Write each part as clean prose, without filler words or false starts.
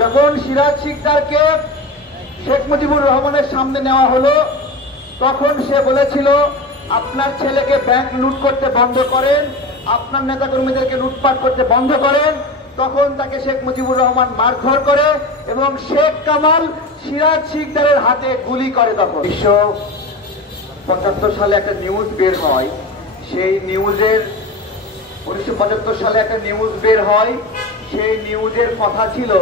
যখন সিরাজ শিকদারকে শেখ মুজিবুর রহমানের সামনে নেওয়া হলো, তখন সে বলেছিল আপনার ছেলেকে ব্যাংক লুট করতে বন্ধ করেন, আপনার নেতাকর্মীদেরকে লুটপাট করতে বন্ধ করেন। তখন তাকে শেখ মুজিবুর রহমান মারধর করে এবং শেখ কামাল সিরাজ শিকদারের হাতে গুলি করে। তখন 1975 সালে একটা নিউজ বের হয়, সেই নিউজের 1975 সালে একটা নিউজ বের হয়, সেই নিউজের কথা ছিল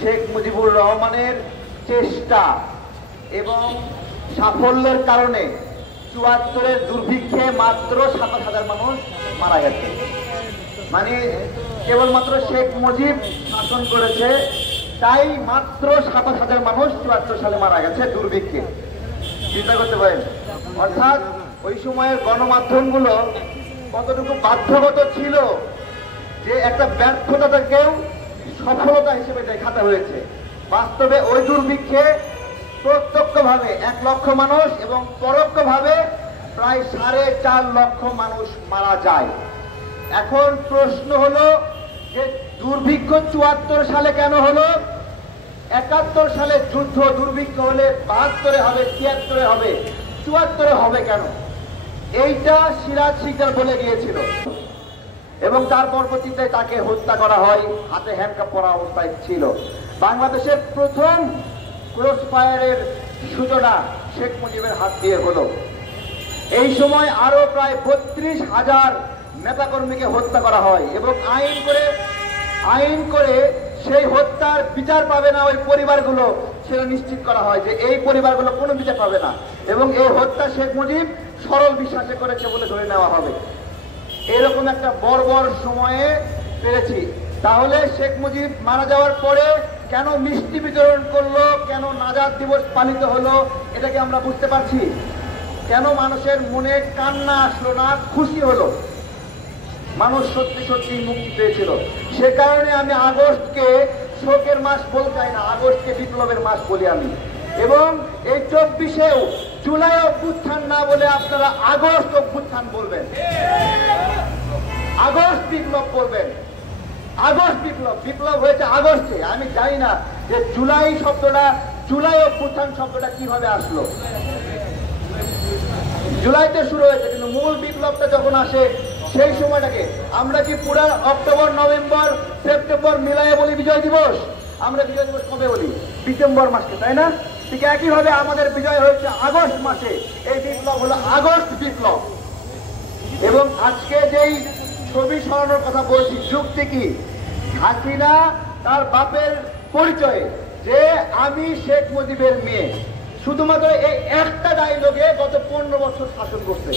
শেখ মুজিবুর রহমানের চেষ্টা এবং সাফল্যের কারণে ৭৪-এর দুর্ভিক্ষে মাত্র ৭০,০০০ মানুষ মারা গেছে। মানে কেবলমাত্র শেখ মুজিব শাসন করেছে, তাই মাত্র ৭০,০০০ মানুষ ৭৪ সালে মারা গেছে দুর্ভিক্ষে। চিন্তা করতে পারেন, অর্থাৎ ওই সময়ের গণমাধ্যমগুলো কতটুকু বাধ্যগত ছিল যে একটা ব্যর্থতাকেও সফলতা হিসেবে দেখাতে হয়েছে। বাস্তবে ওই দুর্ভিক্ষে প্রত্যক্ষভাবে ১ লক্ষ মানুষ এবং পরোক্ষভাবে প্রায় ৪.৫ লক্ষ মানুষ মারা যায়। এখন প্রশ্ন হলো যে দুর্ভিক্ষ ৭৪ সালে কেন হলো? ৭১ সালে যুদ্ধ, দুর্ভিক্ষ হলে ৭২-এ হবে, ৭৩-এ হবে, ৭৪-এ হবে কেন? এইটা সিরাজ শিকদার বলে গিয়েছিল এবং তার পরবর্তীতে তাকে হত্যা করা হয়, হাতে হ্যান্ডকাপ পরা অবস্থায় ছিল। বাংলাদেশের প্রথম ক্রস ফায়ারের সূচনা শেখ মুজিবের হাত দিয়ে হলো। এই সময় আরো প্রায় ৩২,০০০ নেতাকর্মীকে হত্যা করা হয় এবং আইন করে সেই হত্যার বিচার পাবে না ওই পরিবারগুলো, সেটা নিশ্চিত করা হয় যে এই পরিবারগুলো কোনো বিচার পাবে না এবং এই হত্যা শেখ মুজিব সরল বিশ্বাসে করেছে বলে ধরে নেওয়া হবে। এরকম একটা বর্বর সময়ে পেরেছি। তাহলে শেখ মুজিব মারা যাওয়ার পরে কেন মিষ্টি বিতরণ করলো, কেন নাজাত দিবস পালিত হলো, এটাকে আমরা বুঝতে পারছি। কেন মানুষের মনে কান্না আসলো না, খুশি হলো? মানুষ সত্যি সত্যি মুক্তি পেয়েছিল। সে কারণে আমি আগস্টকে শোকের মাস বলতে চাই না, আগস্টকে বিপ্লবের মাস বলি আমি। এবং এই ২৪-এও জুলাই অভ্যুত্থান না বলে আপনারা আগস্ট অভ্যুত্থান বলবেন, আগস্ট বিপ্লব বলবেন। আগস্ট বিপ্লব হয়েছে আগস্টে। আমি জানি না যে জুলাই অভ্যুত্থান শব্দটা কিভাবে আসলো। জুলাইতে শুরু হয়েছে, কিন্তু মূল বিপ্লবটা যখন আসে সেই সময়টাকে আমরা কি পুরা অক্টোবর, নভেম্বর, সেপ্টেম্বর মিলাইয়ে বলি বিজয় দিবস? আমরা বিজয় দিবস কবে বলি? ডিসেম্বর মাসে, তাই না? ঠিক একইভাবে আমাদের বিজয় হয়েছে আগস্ট মাসে। এই বিপ্লব হলো আগস্ট বিপ্লব। এবং আজকে যেই ছবি সরানোর কথা বলছি, যুক্তি কি? হাসিনা তার বাপের পরিচয়ে যে আমি শেখ মুজিবের মেয়ে, শুধুমাত্র এই একটা ডায়লগে গত 15 বছর শাসন করছে।